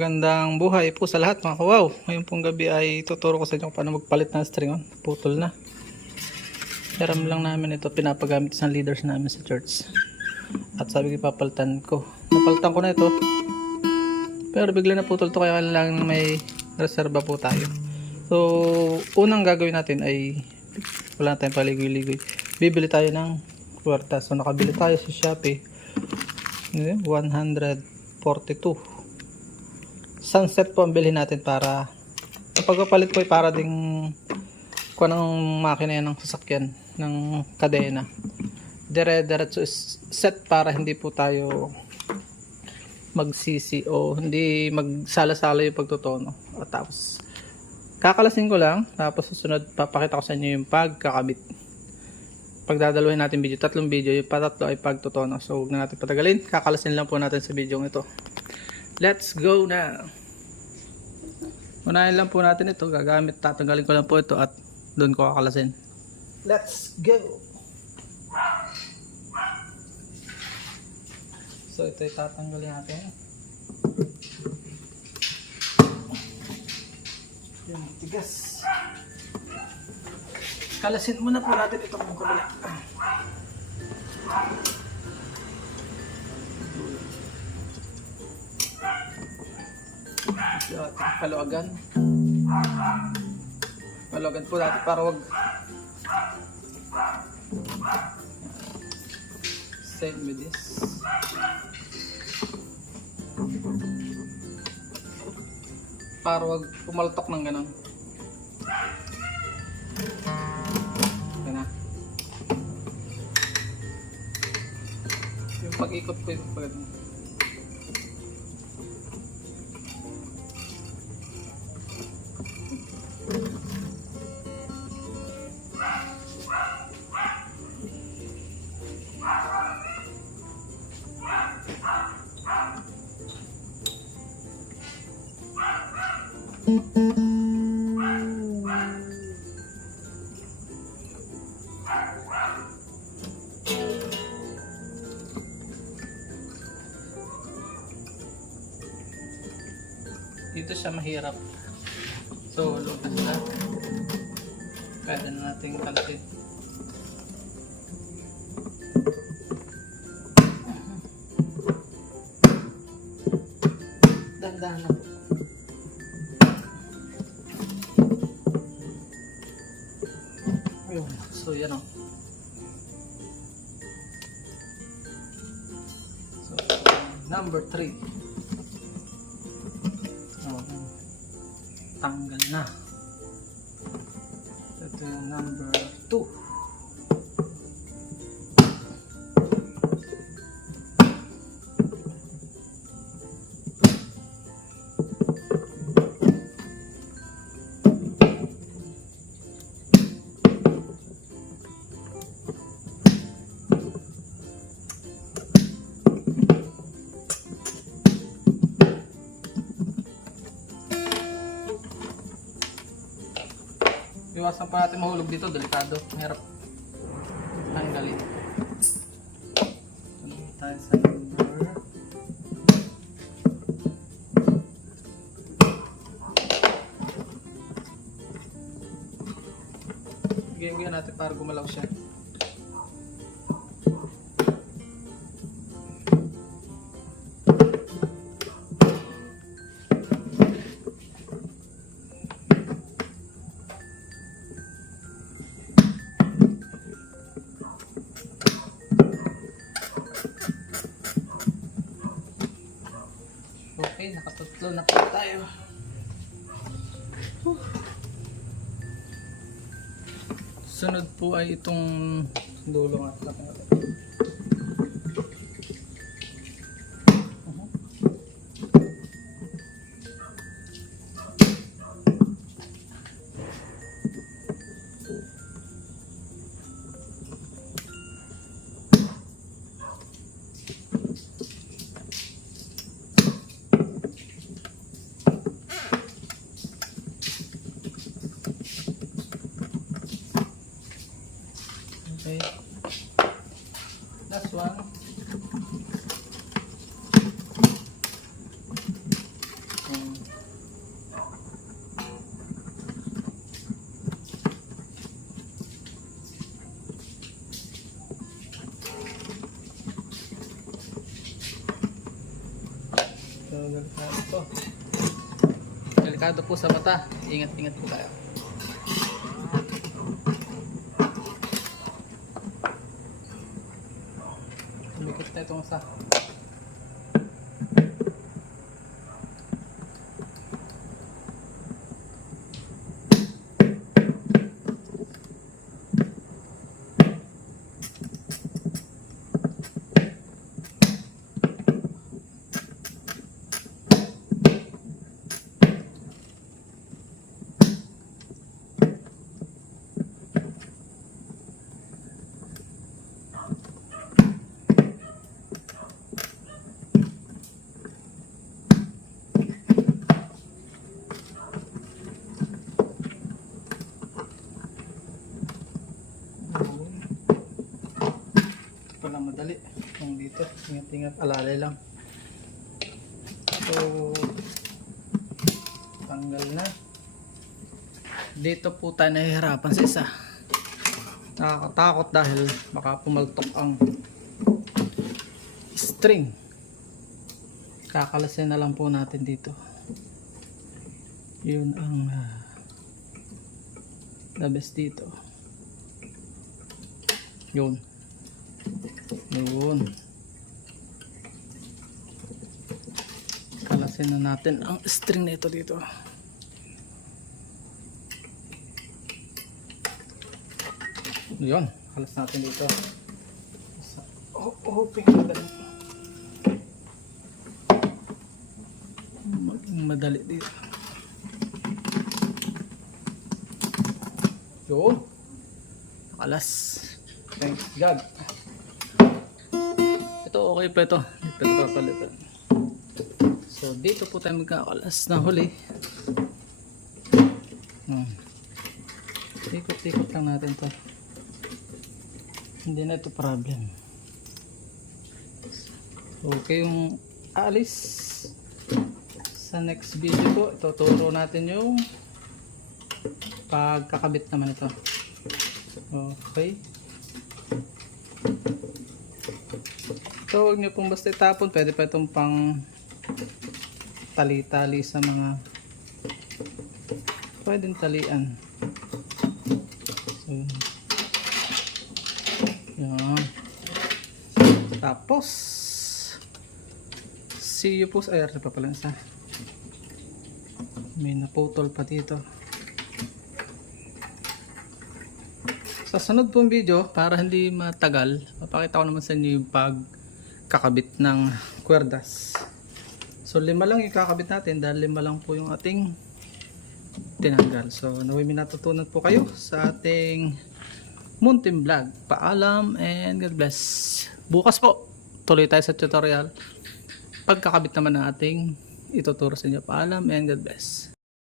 Magandang buhay po sa lahat mga kawaw. Ngayon pong gabi ay tuturo ko sa inyo kung paano magpalit ng string on. Putol na. Hiram lang namin ito, pinapagamit sa leaders namin sa church. At sabi ko papalitan ko. Napalitan ko na ito. Pero bigla na putol to, kaya kailangan may reserva po tayo. So, unang gagawin natin ay wala na tayong paligoy-ligoy. Bibili tayo ng kwarta. So, nakabili tayo sa Shopee. 142. Sunset po ang bilhin natin para ang pagpapalit po ay para ding kuha ng makina yan ng sasakyan ng kadena. Diretso set para hindi po tayo magsisi o hindi magsala-sala yung pagtutono. At tapos kakalasin ko lang, tapos susunod papakita ko sa inyo yung pagkakabit. Pagdadaluhin natin video, tatlong video, yung patatlo ay pagtutono. So huwag na natin patagalin, kakalasin lang po natin sa video ito. Let's go na. Unahin lang po natin ito, tatanggalin ko lang po ito at doon ko kakalasin. Let's go. So ito ay tatanggalin natin. Yung tigas. Kalasin muna po natin itong kabila. Paluagan po natin para wag same with this para wag pumaltok ng ganun. Okay na yung pag-ikot ko yung pag-ikot. Dito siya mahirap. So, lutas na. Pwede na natin kalasin. Dandahan na po. Ayun. So, yan o. So, number 3. Tanggal na. Ito yung number 2. Iwasan pa natin mahulog dito, delikado, mahirap tanggalin. Sunod tayo sa number 2. Bigyan natin para gumalaw siya. Okay, nakatutlo na po tayo. Sunod po ay itong dulong at natin. Okay. Last one. delikado to. Delikado po sa mata. Ingat-ingat po tayo. Tumikit na itong isa. Walang madali yung dito, ingat-ingat, alalay lang. So tanggal na. Dito po tayo nahihirapan sa isa. Nakakatakot dahil baka pumaltok ang string. Kakalasin na lang po natin dito. Yun ang the best dito. Yun. Kalasin na natin ang string na ito dito. Yun, kalas natin dito. Hoping madali dito. Yun, kalas. Thanks God. Ito okay pa ito. Ito papalitan. So dito po tayo magkakalas na huli. Ikot-ikot lang natin to. Hindi na ito problem. Okay, yung alis sa next video po, tuturo natin yung pagkakabit naman ito. Okay. So huwag nyo pong basta itapon, pwede pa itong pang tali-tali sa mga pwedeng talian. So yan. Tapos see you po sa air pa pala isa. May naputol pa dito. Sa sunod pong video, para hindi matagal, mapakita ko naman sa inyo yung pagkakabit ng kwerdas. So 5 lang yung kakabit natin dahil 5 lang po yung ating tinanggal. So naway may natutunan po kayo sa ating munting vlog. Paalam and God bless. Bukas po, tuloy tayo sa tutorial. Pagkakabit naman ng ating ituturo sa inyo. Paalam and God bless.